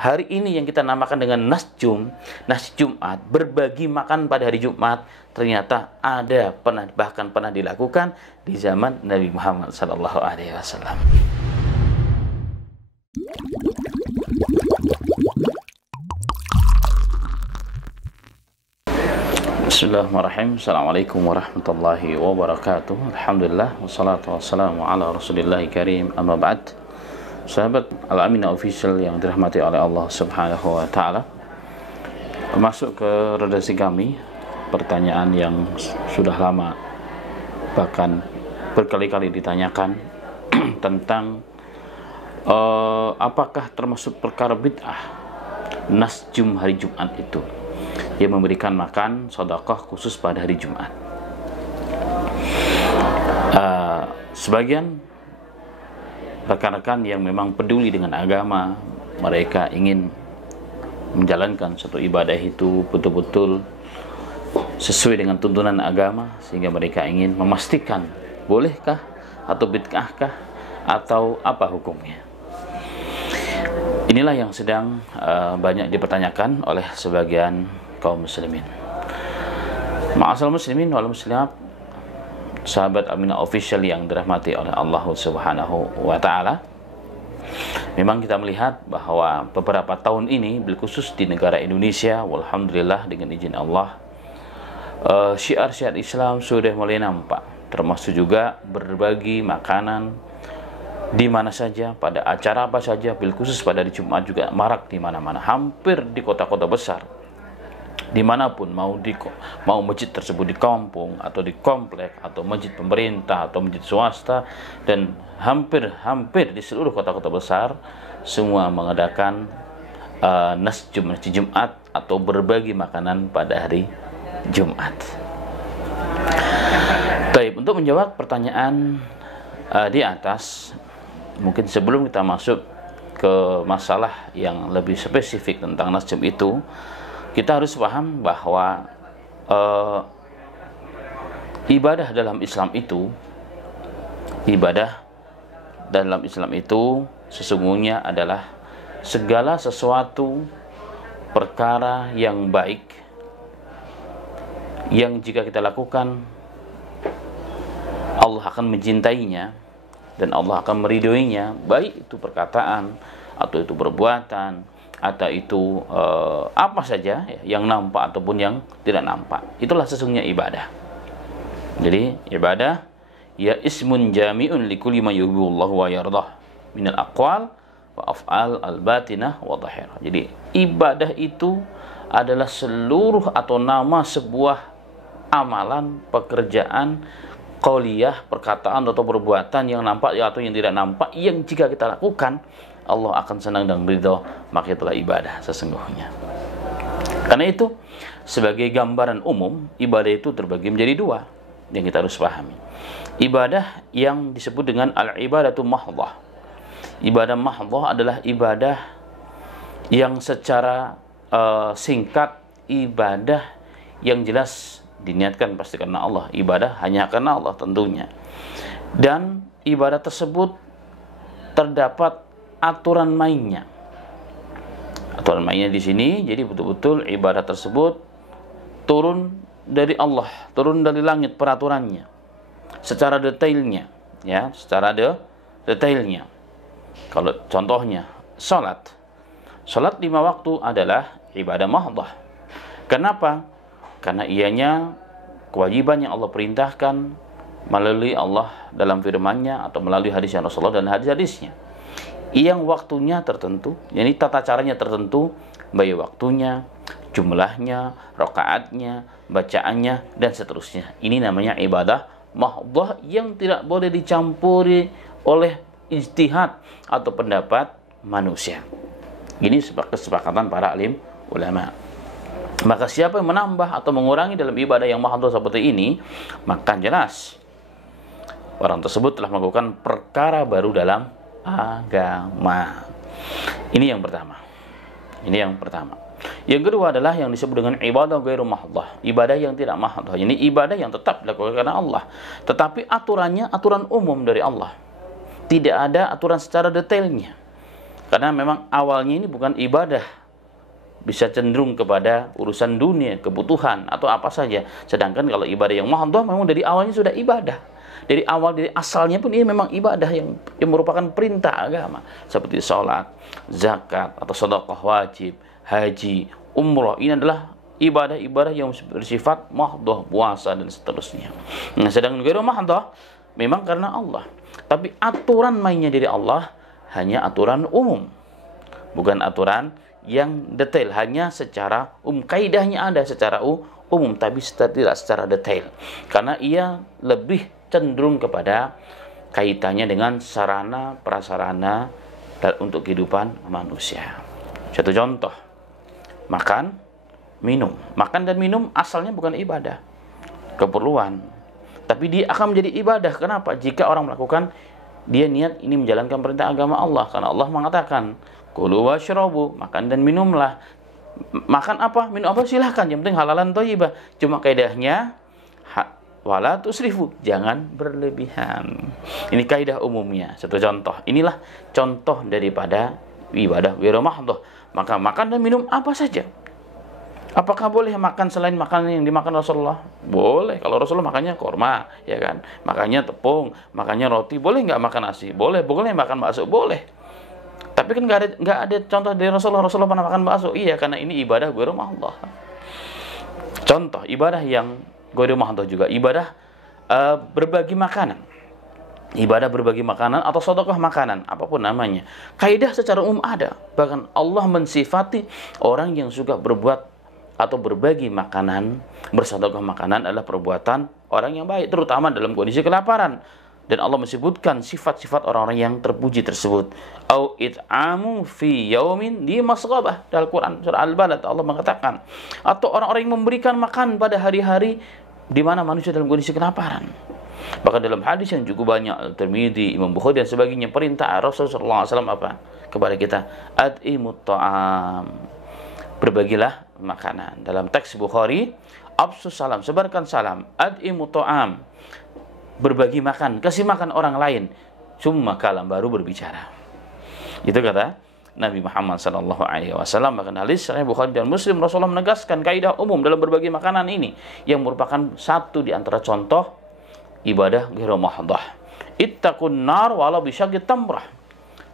hari ini yang kita namakan dengan nasi Jumat, berbagi makan pada hari Jumat, ternyata bahkan pernah dilakukan di zaman Nabi Muhammad SAW. Bismillahirrahmanirrahim. Assalamualaikum warahmatullahi wabarakatuh. Alhamdulillah, wassalatu wassalamu ala rasulillahi karim, amma ba'd. Sahabat Al-Aminah Official yang dirahmati oleh Allah subhanahu wa ta'ala, masuk ke redaksi kami pertanyaan yang sudah lama, bahkan berkali-kali ditanyakan tentang apakah termasuk perkara bid'ah nasjum hari Jumat itu, yang memberikan makan sedekah khusus pada hari Jumat. Sebagian rekan-rekan yang memang peduli dengan agama, mereka ingin menjalankan suatu ibadah itu betul-betul sesuai dengan tuntunan agama, sehingga mereka ingin memastikan bolehkah atau bid'ahkah atau apa hukumnya. Inilah yang sedang banyak dipertanyakan oleh sebagian kaum muslimin. Ma'asal muslimin wal muslimat, sahabat Aminah Official yang dirahmati oleh Allah subhanahu wa ta'ala, memang kita melihat bahwa beberapa tahun ini, bilkhusus di negara Indonesia, walhamdulillah dengan izin Allah, syiar-syiar Islam sudah mulai nampak, termasuk juga berbagi makanan di mana saja, pada acara apa saja, bilkhusus pada hari Jumat juga marak di mana-mana, hampir di kota-kota besar. Dimanapun, mau masjid tersebut di kampung atau di komplek atau masjid pemerintah atau masjid swasta, dan hampir di seluruh kota-kota besar semua mengadakan nasi Jumat atau berbagi makanan pada hari Jumat. Baik, untuk menjawab pertanyaan di atas, mungkin sebelum kita masuk ke masalah yang lebih spesifik tentang nasjum itu, kita harus paham bahwa ibadah dalam Islam itu sesungguhnya adalah segala sesuatu perkara yang baik, yang jika kita lakukan Allah akan mencintainya dan Allah akan meridhoinya, baik itu perkataan atau itu perbuatan atau itu apa saja ya, yang nampak ataupun yang tidak nampak. Itulah sesungguhnya ibadah. Jadi ibadah ya ismun jami'un likulli ma yuhibbullahu wa yardah minal aqwal wa af'al al-batinah wa dhahirah. Jadi ibadah itu adalah seluruh atau nama sebuah amalan, pekerjaan, qauliyah, perkataan atau perbuatan yang nampak atau yang tidak nampak, yang jika kita lakukan Allah akan senang dan ridho, maka itulah ibadah sesungguhnya. Karena itu, sebagai gambaran umum, ibadah itu terbagi menjadi dua yang kita harus pahami. Ibadah yang disebut dengan al-ibadatu mahdhah. Ibadah mahdhah adalah ibadah yang secara singkat, ibadah yang jelas diniatkan pasti karena Allah, ibadah hanya karena Allah tentunya. Dan ibadah tersebut terdapat aturan mainnya. Aturan mainnya di sini, jadi betul-betul ibadah tersebut turun dari Allah, turun dari langit peraturannya, secara detailnya, ya, secara detailnya. Kalau contohnya salat 5 waktu adalah ibadah mahdhah. Kenapa? Karena ianya kewajiban yang Allah perintahkan melalui Allah dalam firman-Nya atau melalui hadis Rasulullah dan hadis-hadisnya, yang waktunya tertentu, yakni tata caranya tertentu, baik waktunya, jumlahnya, rakaatnya, bacaannya, dan seterusnya. Ini namanya ibadah mahdhah yang tidak boleh dicampuri oleh ijtihad atau pendapat manusia. Ini kesepakatan para alim ulama. Maka siapa yang menambah atau mengurangi dalam ibadah yang mahdhah seperti ini, maka jelas orang tersebut telah melakukan perkara baru dalam agama. Ini yang pertama. Yang kedua adalah yang disebut dengan ibadah ghairu mahdhah, ibadah yang tidak mahdhah. Ini ibadah yang tetap dilakukan karena Allah, tetapi aturannya aturan umum dari Allah. Tidak ada aturan secara detailnya. Karena memang awalnya ini bukan ibadah, bisa cenderung kepada urusan dunia, kebutuhan atau apa saja. Sedangkan kalau ibadah yang mahdhah memang dari awalnya sudah ibadah. Dari awal, dari asalnya pun ini memang ibadah yang merupakan perintah agama, seperti sholat, zakat atau sedekah wajib, haji, umroh. Ini adalah ibadah-ibadah yang bersifat mahdhah, puasa dan seterusnya. Nah, sedangkan ghairu mahdhah memang karena Allah, tapi aturan mainnya dari Allah hanya aturan umum, bukan aturan yang detail, hanya secara kaidahnya ada secara umum, tapi tidak secara detail, karena ia lebih cenderung kepada kaitannya dengan sarana prasarana untuk kehidupan manusia. Satu contoh, makan, minum. Makan dan minum asalnya bukan ibadah, keperluan, tapi dia akan menjadi ibadah. Kenapa? Jika orang melakukan, dia niat ini menjalankan perintah agama Allah, karena Allah mengatakan kulu washrabu, makan dan minumlah. Makan apa, minum apa silahkan, yang penting halalan thayyibah. Cuma kaidahnya wala tusrifu, jangan berlebihan. Ini kaidah umumnya. Satu contoh, inilah contoh daripada ibadah ghairu mahdhah. Maka makan dan minum apa saja. Apakah boleh makan selain makanan yang dimakan Rasulullah? Boleh. Kalau Rasulullah makannya korma, ya kan? Makannya tepung, makannya roti. Boleh nggak makan nasi? Boleh. Boleh makan bakso? Boleh. Tapi kan nggak ada contoh dari Rasulullah. Rasulullah pernah makan bakso? Iya, karena ini ibadah ghairu mahdhah. Contoh ibadah yang ghairu mahdhah juga ibadah berbagi makanan. Ibadah berbagi makanan atau sedekah makanan, apapun namanya. Kaidah secara umum ada. Bahkan Allah mensifati orang yang suka berbuat atau berbagi makanan, bersedekah makanan adalah perbuatan orang yang baik, terutama dalam kondisi kelaparan. Dan Allah menyebutkan sifat-sifat orang-orang yang terpuji tersebut. Au it'amu fi yaumin di masghabah. Dalam Quran surah Al-Balad Allah mengatakan, atau orang-orang yang memberikan makan pada hari-hari di mana manusia dalam kondisi kelaparan. Bahkan dalam hadis yang cukup banyak, Al-Tirmidzi, Imam Bukhari dan sebagainya, perintah Rasulullah SAW apa? Kepada kita, ad'imut ta'am, berbagilah makanan. Dalam teks Bukhari, absus salam, sebarkan salam, ad'imut ta'am, berbagi makan, kasih makan orang lain. Summa kalam, baru berbicara. Itu kata Nabi Muhammad SAW. Bahkan hadis Sahih Bukhari dan Muslim, Rasulullah menegaskan kaidah umum dalam berbagi makanan ini, yang merupakan satu di antara contoh ibadah ghairu mahdhah. Ittaqun nar walau bisyaqi tamrah.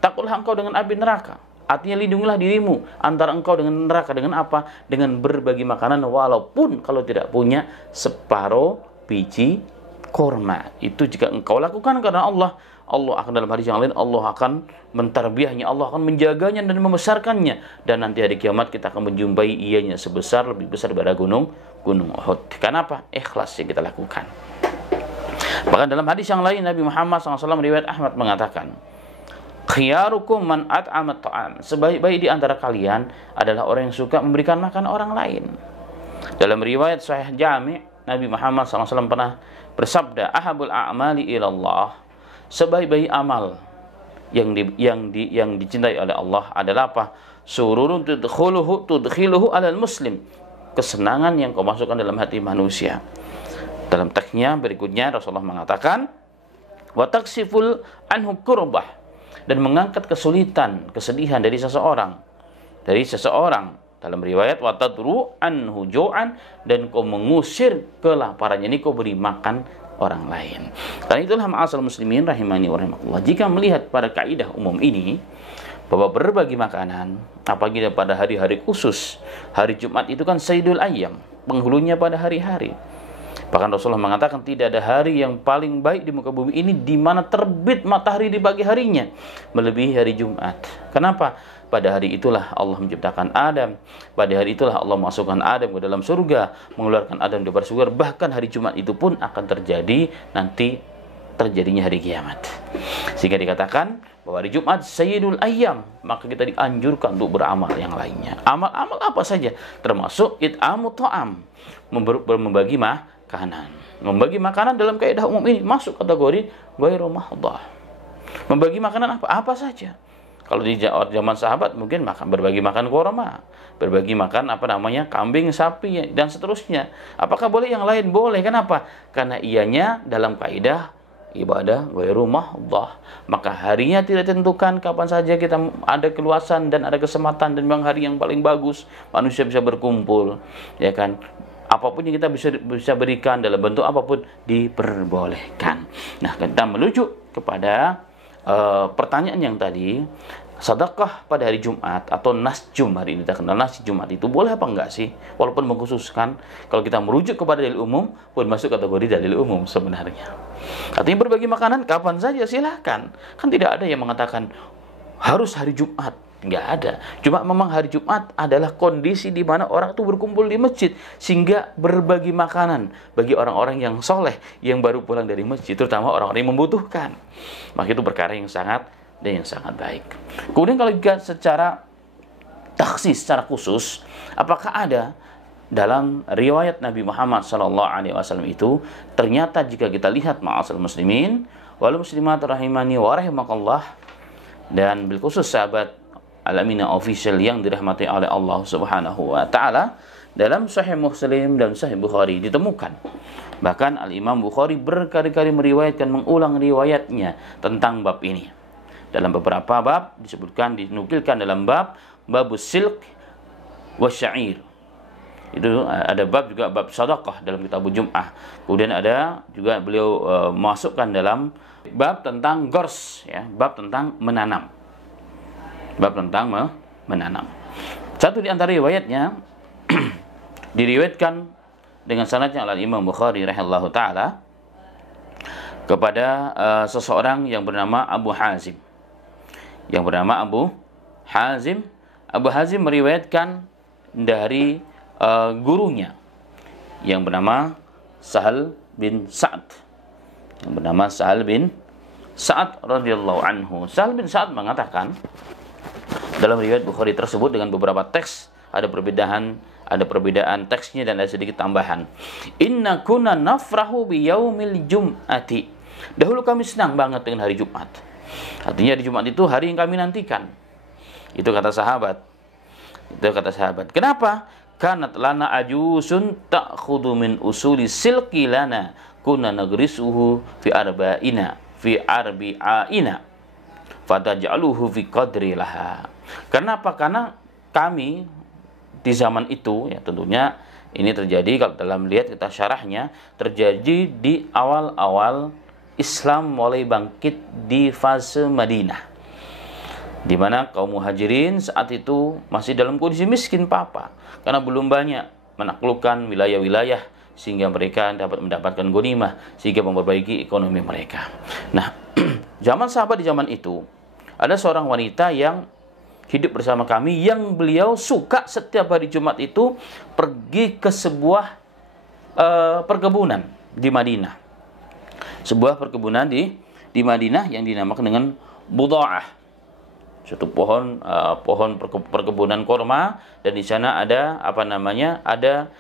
Takutlah engkau dengan api neraka. Artinya lindungilah dirimu antara engkau dengan neraka. Dengan apa? Dengan berbagi makanan walaupun kalau tidak punya separuh biji korma. Itu jika engkau lakukan karena Allah, Allah akan dalam hadis yang lain, Allah akan mentarbiyahnya, Allah akan menjaganya dan membesarkannya. Dan nanti hari kiamat kita akan menjumpai ianya sebesar, lebih besar daripada gunung Uhud. Kenapa? Ikhlas yang kita lakukan. Bahkan dalam hadis yang lain Nabi Muhammad SAW riwayat Ahmad mengatakan, khiyarukum man at'amat ta'am, sebaik-baik di antara kalian adalah orang yang suka memberikan makan orang lain. Dalam riwayat Sahih Jami' Nabi Muhammad SAW pernah bersabda, ahabul a'mali ilallah, sebaik-baik amal yang dicintai oleh Allah adalah apa? Sururun tudkhiluhu alal muslim, kesenangan yang kau masukkan dalam hati manusia. Dalam teksnya berikutnya Rasulullah mengatakan, wa taksiful anhu kurbah, dan mengangkat kesulitan, kesedihan dari seseorang. Dalam riwayat wa tadru anhu ju'an, dan kau mengusir kelaparannya, ini kau beri makan orang lain. Karena itulah ma'asal muslimin rahimani wa rahimakumullah, jika melihat pada kaidah umum ini bahwa berbagi makanan, apalagi pada hari-hari khusus, hari Jumat itu kan sayyidul ayyam, penghulunya pada hari-hari. Bahkan Rasulullah mengatakan tidak ada hari yang paling baik di muka bumi ini di mana terbit matahari di pagi harinya melebihi hari Jumat. Kenapa? Pada hari itulah Allah menciptakan Adam. Pada hari itulah Allah masukkan Adam ke dalam surga, mengeluarkan Adam dari surga. Bahkan hari Jumat itu pun akan terjadi nanti terjadinya hari kiamat. Sehingga dikatakan bahwa hari Jumat sayyidul ayyam, maka kita dianjurkan untuk beramal yang lainnya. Amal-amal apa saja, termasuk it'amut ta'am, membagi makanan. Membagi makanan dalam kaidah umum ini masuk kategori ghairu mahdhah. Membagi makanan apa saja. Kalau di zaman sahabat mungkin berbagi makan korma, berbagi makan kambing, sapi dan seterusnya. Apakah boleh yang lain? Boleh. Kenapa? Karena ianya dalam kaidah ibadah ghairu mahdhah, maka harinya tidak ditentukan, kapan saja kita ada keluasan dan ada kesempatan, dan memang hari yang paling bagus manusia bisa berkumpul, ya kan. Apapun yang kita bisa berikan dalam bentuk apapun diperbolehkan. Nah, kita menuju kepada pertanyaan yang tadi, sedekah pada hari Jumat atau nasjum, hari ini kita kenal nasi Jumat, itu boleh apa enggak sih? Walaupun mengkhususkan, kalau kita merujuk kepada dalil umum pun masuk kategori dalil umum sebenarnya. Artinya berbagi makanan kapan saja silahkan. Kan tidak ada yang mengatakan harus hari Jumat, nggak ada. Cuma memang hari Jumat adalah kondisi di mana orang itu berkumpul di masjid, sehingga berbagi makanan bagi orang-orang yang soleh yang baru pulang dari masjid, terutama orang-orang yang membutuhkan. Maka itu perkara yang sangat baik. Kemudian kalau juga secara taksis, secara khusus, apakah ada dalam riwayat Nabi Muhammad SAW itu, ternyata jika kita lihat ma'asal muslimin wal muslimat rahimani wa rahimakallah, dan bil khusus sahabat Al-Aminah Official yang dirahmati oleh Allah Subhanahu wa taala, dalam Sahih Muslim dan Sahih Bukhari ditemukan, bahkan Al-Imam Bukhari berkali-kali meriwayatkan, mengulang riwayatnya tentang bab ini. Dalam beberapa bab disebutkan, dinukilkan dalam babus silk wasyair. Itu ada bab juga bab sedekah dalam kitab Jum'ah. Kemudian ada juga beliau masukkan dalam bab tentang gors, ya, bab tentang menanam. Bab tentang menanam. Satu di antara riwayatnya diriwayatkan dengan sanadnya oleh Imam Bukhari rahimahullahu taala kepada seseorang yang bernama Abu Hazim. Abu Hazim meriwayatkan dari gurunya yang bernama Sahal bin Sa'ad. Radhiyallahu anhu. Sahal bin Sa'ad mengatakan dalam riwayat Bukhari tersebut dengan beberapa teks ada perbedaan teksnya dan ada sedikit tambahan. Inna kunna nafrahu bi yaumil jum'ati. Dahulu kami senang banget dengan hari Jumat. Artinya di Jumat itu hari yang kami nantikan. Itu kata sahabat. Kenapa? Kanat lana ajusun ta'khudhu min usuli silki lana kunna nagrisuhu fi arba'ina fataj'aluhu fi qadri laha. Kenapa? Karena kami di zaman itu, ya tentunya ini terjadi, kalau dalam lihat kita syarahnya, terjadi di awal-awal Islam mulai bangkit di fase Madinah, di mana kaum muhajirin saat itu masih dalam kondisi miskin papa, karena belum banyak menaklukkan wilayah-wilayah sehingga mereka dapat mendapatkan ghanimah, sehingga memperbaiki ekonomi mereka. Nah, zaman sahabat di zaman itu, ada seorang wanita yang hidup bersama kami, yang beliau suka setiap hari Jumat itu pergi ke sebuah perkebunan di Madinah. Sebuah perkebunan di Madinah yang dinamakan dengan Budha'ah. Suatu pohon perkebunan korma, dan di sana ada ada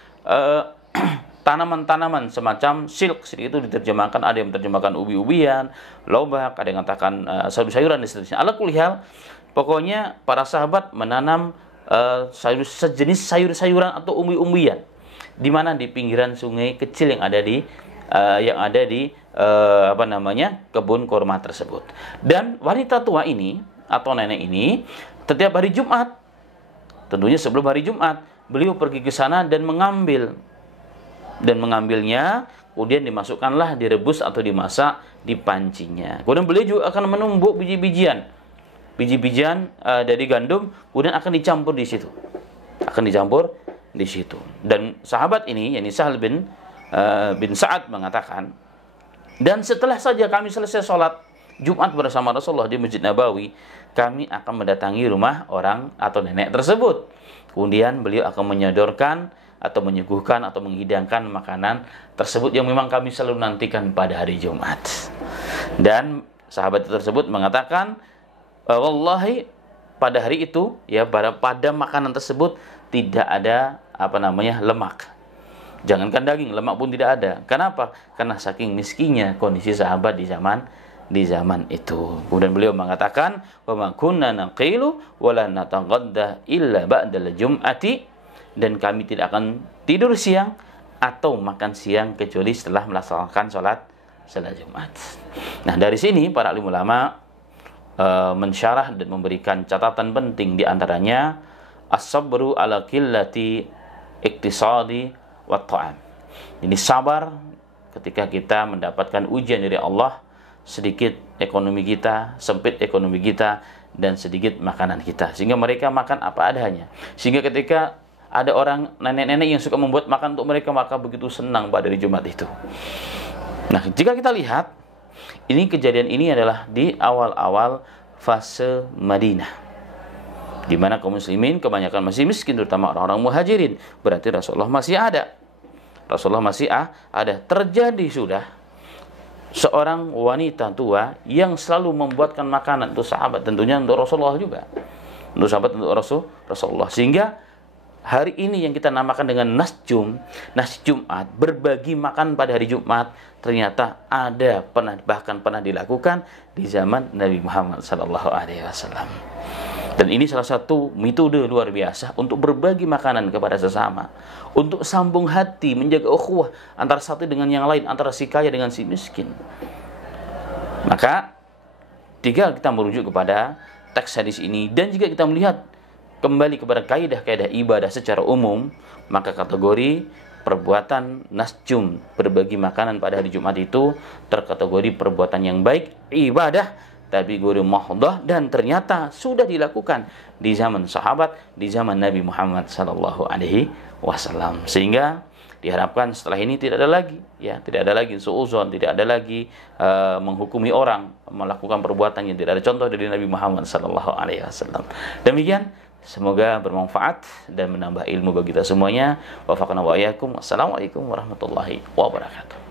tanaman-tanaman semacam silk itu diterjemahkan, ada yang menerjemahkan ubi-ubian, lobak, ada yang mengatakan sayur-sayuran dan seterusnya. Ala kulli hal, pokoknya para sahabat menanam sejenis sayur-sayuran atau umbi-umbian di mana di pinggiran sungai kecil yang ada di kebun korma tersebut. Dan wanita tua ini atau nenek ini setiap hari Jumat, tentunya sebelum hari Jumat, beliau pergi ke sana dan mengambilnya, kemudian dimasukkanlah, direbus atau dimasak di pancinya. Kemudian beliau juga akan menumbuk biji-bijian dari gandum, kemudian akan dicampur di situ. Dan sahabat ini, yakni Sahal bin Sa'ad mengatakan, dan setelah saja kami selesai sholat Jumat bersama Rasulullah di Masjid Nabawi, kami akan mendatangi rumah orang atau nenek tersebut. Kemudian beliau akan menyodorkan atau menyuguhkan atau menghidangkan makanan tersebut yang memang kami selalu nantikan pada hari Jumat. Dan sahabat tersebut mengatakan, wallahi pada hari itu, ya, pada makanan tersebut tidak ada lemak. Jangankan daging, lemak pun tidak ada. Kenapa? Karena saking miskinnya kondisi sahabat di zaman itu. Kemudian beliau mengatakan, wa ma kunna naqilu wa la nataqadda illa ba'dal jum'ati, dan kami tidak akan tidur siang atau makan siang kecuali setelah melaksanakan salat Jumat. Nah, dari sini para alim ulama mensyarah dan memberikan catatan penting, di antaranya as-sabru ala qillati iktisadi wa ta'am. Ini sabar ketika kita mendapatkan ujian dari Allah, sedikit ekonomi kita, sempit ekonomi kita, dan sedikit makanan kita, sehingga mereka makan apa adanya. Sehingga ketika ada orang nenek-nenek yang suka membuat makan untuk mereka, maka begitu senang pada hari Jumat itu. Nah, jika kita lihat, ini kejadian ini adalah di awal-awal fase Madinah, di mana kaum muslimin kebanyakan masih miskin, terutama orang-orang muhajirin. Berarti Rasulullah masih ada. Rasulullah masih ada. Terjadi sudah seorang wanita tua yang selalu membuatkan makanan untuk sahabat, tentunya untuk Rasulullah juga. Untuk sahabat, untuk Rasulullah. Sehingga hari ini yang kita namakan dengan nasi Jumat, berbagi makan pada hari Jumat, ternyata bahkan pernah dilakukan di zaman Nabi Muhammad SAW. Dan ini salah satu metode luar biasa untuk berbagi makanan kepada sesama, untuk sambung hati, menjaga ukhuwah antara satu dengan yang lain, antara si kaya dengan si miskin. Maka tinggal kita merujuk kepada teks hadis ini, dan jika kita melihat kembali kepada kaidah-kaidah ibadah secara umum, maka kategori perbuatan nasjum, berbagi makanan pada hari Jumat itu terkategori perbuatan yang baik, ibadah, tapi guru mahdoh, dan ternyata sudah dilakukan di zaman sahabat, di zaman Nabi Muhammad SAW. Sehingga diharapkan setelah ini tidak ada lagi suuzon, tidak ada lagi menghukumi orang melakukan perbuatan yang tidak ada contoh dari Nabi Muhammad SAW. Demikian, semoga bermanfaat dan menambah ilmu bagi kita semuanya. Wafaqna wa iyyakum. Wassalamualaikum warahmatullahi wabarakatuh.